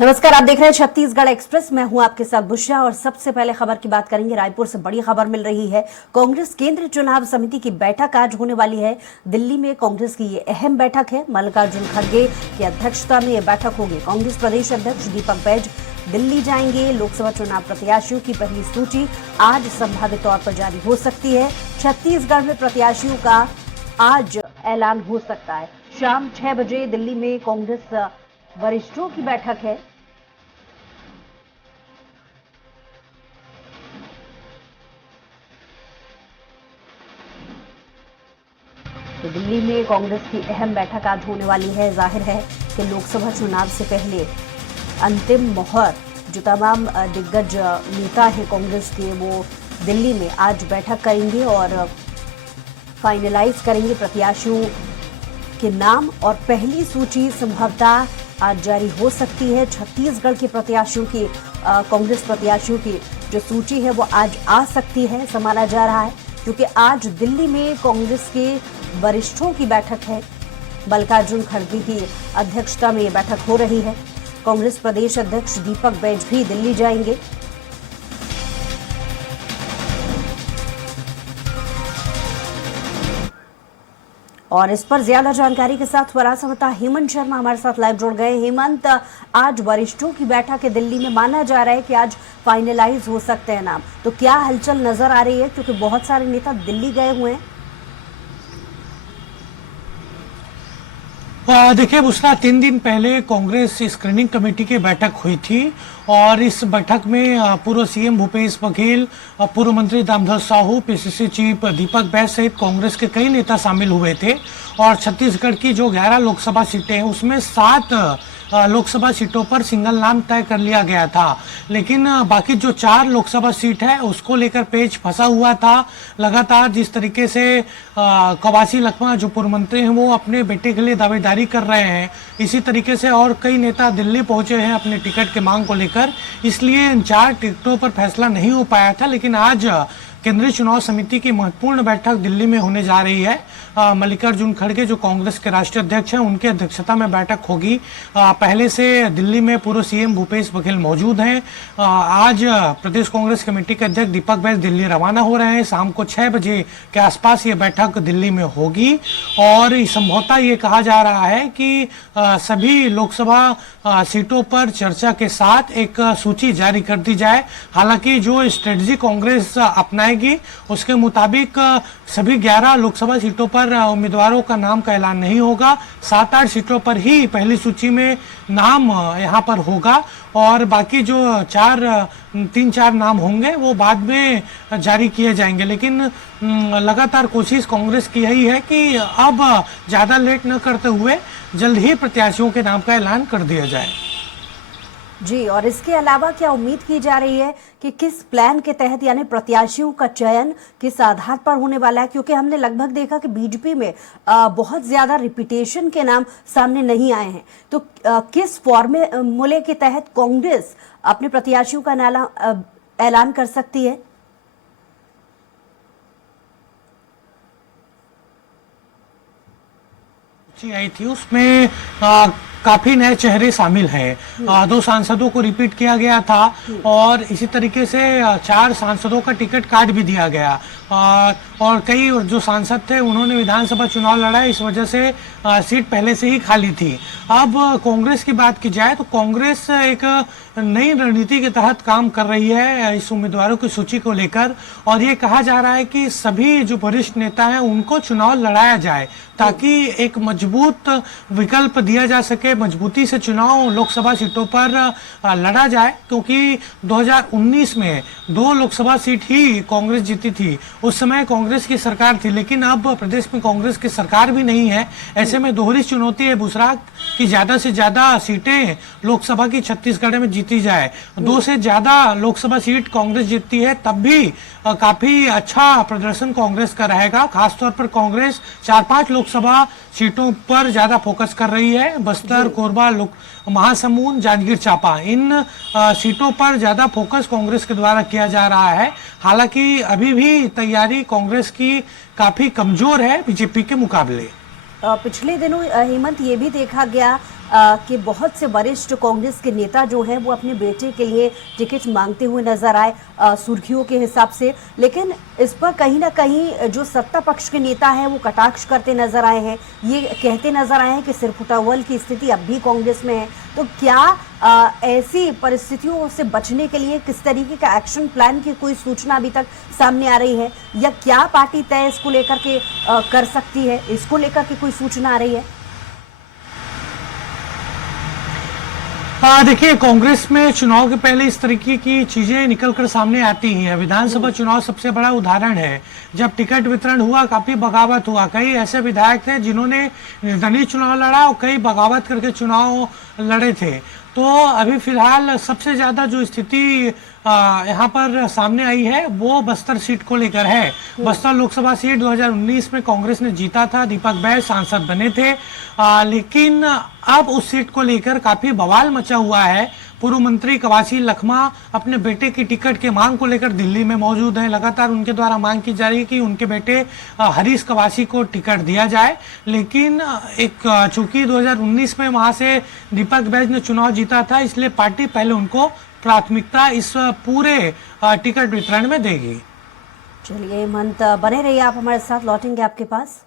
नमस्कार, आप देख रहे हैं छत्तीसगढ़ एक्सप्रेस। मैं हूं आपके साथ बुशरा और सबसे पहले खबर की बात करेंगे। रायपुर से बड़ी खबर मिल रही है। कांग्रेस केंद्रीय चुनाव समिति की बैठक आज होने वाली है। दिल्ली में कांग्रेस की ये अहम बैठक है। मल्लिकार्जुन खड़गे की अध्यक्षता में यह बैठक होगी। कांग्रेस प्रदेश अध्यक्ष दीपक बैज दिल्ली जाएंगे। लोकसभा चुनाव प्रत्याशियों की पहली सूची आज संभावित तौर पर जारी हो सकती है। छत्तीसगढ़ में प्रत्याशियों का आज ऐलान हो सकता है। शाम 6 बजे दिल्ली में कांग्रेस वरिष्ठों की बैठक है। तो दिल्ली में कांग्रेस की अहम बैठक आज होने वाली है। जाहिर है कि लोकसभा चुनाव से पहले अंतिम मोहर जो तमाम दिग्गज नेता हैं कांग्रेस के, वो दिल्ली में आज बैठक करेंगे और फाइनलाइज करेंगे प्रत्याशियों के नाम। और पहली सूची संभवतः आज जारी हो सकती है। छत्तीसगढ़ के प्रत्याशियों की कांग्रेस प्रत्याशियों की जो सूची है वो आज आ सकती है, माना जा रहा है, क्योंकि आज दिल्ली में कांग्रेस के वरिष्ठों की बैठक है। मल्लिकार्जुन खड़गे की अध्यक्षता में ये बैठक हो रही है। कांग्रेस प्रदेश अध्यक्ष दीपक बैज भी दिल्ली जाएंगे। और इस पर ज्यादा जानकारी के साथ वरासमता हेमंत शर्मा हमारे साथ लाइव जुड़ गए। हेमंत, आज वरिष्ठों की बैठक है दिल्ली में, माना जा रहा है कि आज फाइनलाइज हो सकते हैं नाम, तो क्या हलचल नजर आ रही है, क्योंकि बहुत सारे नेता दिल्ली गए हुए हैं? देखिए बुशरा, 3 दिन पहले कांग्रेस स्क्रीनिंग कमेटी की बैठक हुई थी और इस बैठक में पूर्व सीएम भूपेश बघेल, पूर्व मंत्री दामोदर साहू, पीसीसी चीफ दीपक बैज सहित कांग्रेस के कई नेता शामिल हुए थे। और छत्तीसगढ़ की जो 11 लोकसभा सीटें हैं उसमें 7 लोकसभा सीटों पर सिंगल नाम तय कर लिया गया था, लेकिन बाकी जो 4 लोकसभा सीट है उसको लेकर पेच फंसा हुआ था। लगातार जिस तरीके से कवासी लखमा जो पूर्व मंत्री हैं वो अपने बेटे के लिए दावेदारी कर रहे हैं, इसी तरीके से और कई नेता दिल्ली पहुंचे हैं अपने टिकट के मांग को लेकर, इसलिए इन 4 टिकटों पर फैसला नहीं हो पाया था। लेकिन आज केंद्रीय चुनाव समिति की महत्वपूर्ण बैठक दिल्ली में होने जा रही है। मल्लिकार्जुन खड़गे जो कांग्रेस के राष्ट्रीय अध्यक्ष हैं उनकी अध्यक्षता में बैठक होगी। पहले से दिल्ली में पूर्व सीएम भूपेश बघेल मौजूद हैं। आज प्रदेश कांग्रेस कमेटी के अध्यक्ष दीपक बैज दिल्ली रवाना हो रहे हैं। शाम को 6 बजे के आसपास ये बैठक दिल्ली में होगी और संभवतः ये कहा जा रहा है कि सभी लोकसभा सीटों पर चर्चा के साथ एक सूची जारी कर दी जाए। हालांकि जो स्ट्रेटजी कांग्रेस अपनाएगी उसके मुताबिक सभी 11 लोकसभा सीटों पर उम्मीदवारों का नाम का ऐलान नहीं होगा। 7-8 सीटों पर ही पहली सूची में नाम यहां पर होगा और बाकी जो 3-4 नाम होंगे वो बाद में जारी किए जाएंगे। लेकिन लगातार कोशिश कांग्रेस की यही है कि अब ज्यादा लेट न करते हुए जल्द ही प्रत्याशियों के नाम का ऐलान कर दिया जाए। जी, और इसके अलावा क्या उम्मीद की जा रही है कि किस प्लान के तहत, यानी प्रत्याशियों का चयन किस आधार पर होने वाला है? क्योंकि हमने लगभग देखा कि बीजेपी में बहुत ज्यादा रिपीटेशन के नाम सामने नहीं आए हैं, तो किस फॉर्मूले के तहत कांग्रेस अपने प्रत्याशियों का ऐलान कर सकती है? आई थी उसमें काफी नए चेहरे शामिल हैं। 2 सांसदों को रिपीट किया गया था और इसी तरीके से 4 सांसदों का टिकट काट भी दिया गया और कई जो सांसद थे उन्होंने विधानसभा चुनाव लड़ा, इस वजह से सीट पहले से ही खाली थी। अब कांग्रेस की बात की जाए तो कांग्रेस एक नई रणनीति के तहत काम कर रही है इस उम्मीदवारों की सूची को लेकर और ये कहा जा रहा है कि सभी जो वरिष्ठ नेता हैं उनको चुनाव लड़ाया जाए ताकि एक मजबूत विकल्प दिया जा सके, मजबूती से चुनाव लोकसभा सीटों पर लड़ा जाए। क्योंकि 2019 में 2 लोकसभा सीट ही कांग्रेस जीती थी, उस समय कांग्रेस की सरकार थी, लेकिन अब प्रदेश में कांग्रेस की सरकार भी नहीं है। ऐसे में दोहरी चुनौती है बुशरा कि ज्यादा से ज्यादा सीटें लोकसभा की छत्तीसगढ़ में जीती जाए। 2 से ज्यादा लोकसभा सीट कांग्रेस जीतती है तब भी काफी अच्छा प्रदर्शन कांग्रेस का रहेगा। खासतौर पर कांग्रेस 4-5 लोकसभा सीटों पर ज्यादा फोकस कर रही है। बस्तर, कोरबा, महासमुंद, जांजगीर चांपा, इन सीटों पर ज्यादा फोकस कांग्रेस के द्वारा किया जा रहा है। हालांकि अभी भी तैयारी कांग्रेस की काफी कमजोर है बीजेपी के मुकाबले। पिछले दिनों हेमंत ये भी देखा गया कि बहुत से वरिष्ठ कांग्रेस के नेता जो हैं वो अपने बेटे के लिए टिकट मांगते हुए नजर आए सुर्खियों के हिसाब से, लेकिन इस पर कहीं ना कहीं जो सत्ता पक्ष के नेता हैं वो कटाक्ष करते नजर आए हैं, ये कहते नजर आए हैं कि सिरपुटावल की स्थिति अब भी कांग्रेस में है। तो क्या ऐसी परिस्थितियों से बचने के लिए किस तरीके का एक्शन प्लान की कोई सूचना अभी तक सामने आ रही है, या क्या पार्टी तय इसको लेकर के कर सकती है, इसको लेकर के कोई सूचना आ रही है? हाँ, देखिए, कांग्रेस में चुनाव के पहले इस तरीके की चीजें निकलकर सामने आती ही हैं। विधानसभा चुनाव सबसे बड़ा उदाहरण है। जब टिकट वितरण हुआ, काफी बगावत हुआ। कई ऐसे विधायक थे जिन्होंने निर्दलीय चुनाव लड़ा और कई बगावत करके चुनाव लड़े थे। तो अभी फिलहाल सबसे ज्यादा जो स्थिति यहाँ पर सामने आई है वो बस्तर सीट को लेकर है। बस्तर लोकसभा सीट 2019 में कांग्रेस ने जीता था, दीपक बैस सांसद बने थे, लेकिन अब उस सीट को लेकर काफी बवाल मचा हुआ है। पूर्व मंत्री कवासी लखमा अपने बेटे की टिकट के मांग को लेकर दिल्ली में मौजूद हैं। लगातार उनके द्वारा मांग की जा रही है कि उनके बेटे हरीश कवासी को टिकट दिया जाए, लेकिन चूंकि 2019 में वहां से दीपक बैस ने चुनाव जीता था, इसलिए पार्टी पहले उनको प्राथमिकता इस पूरे टिकट वितरण में देगी। चलिए हेमंत, बने रहिए आप हमारे साथ, लौटेंगे आपके पास।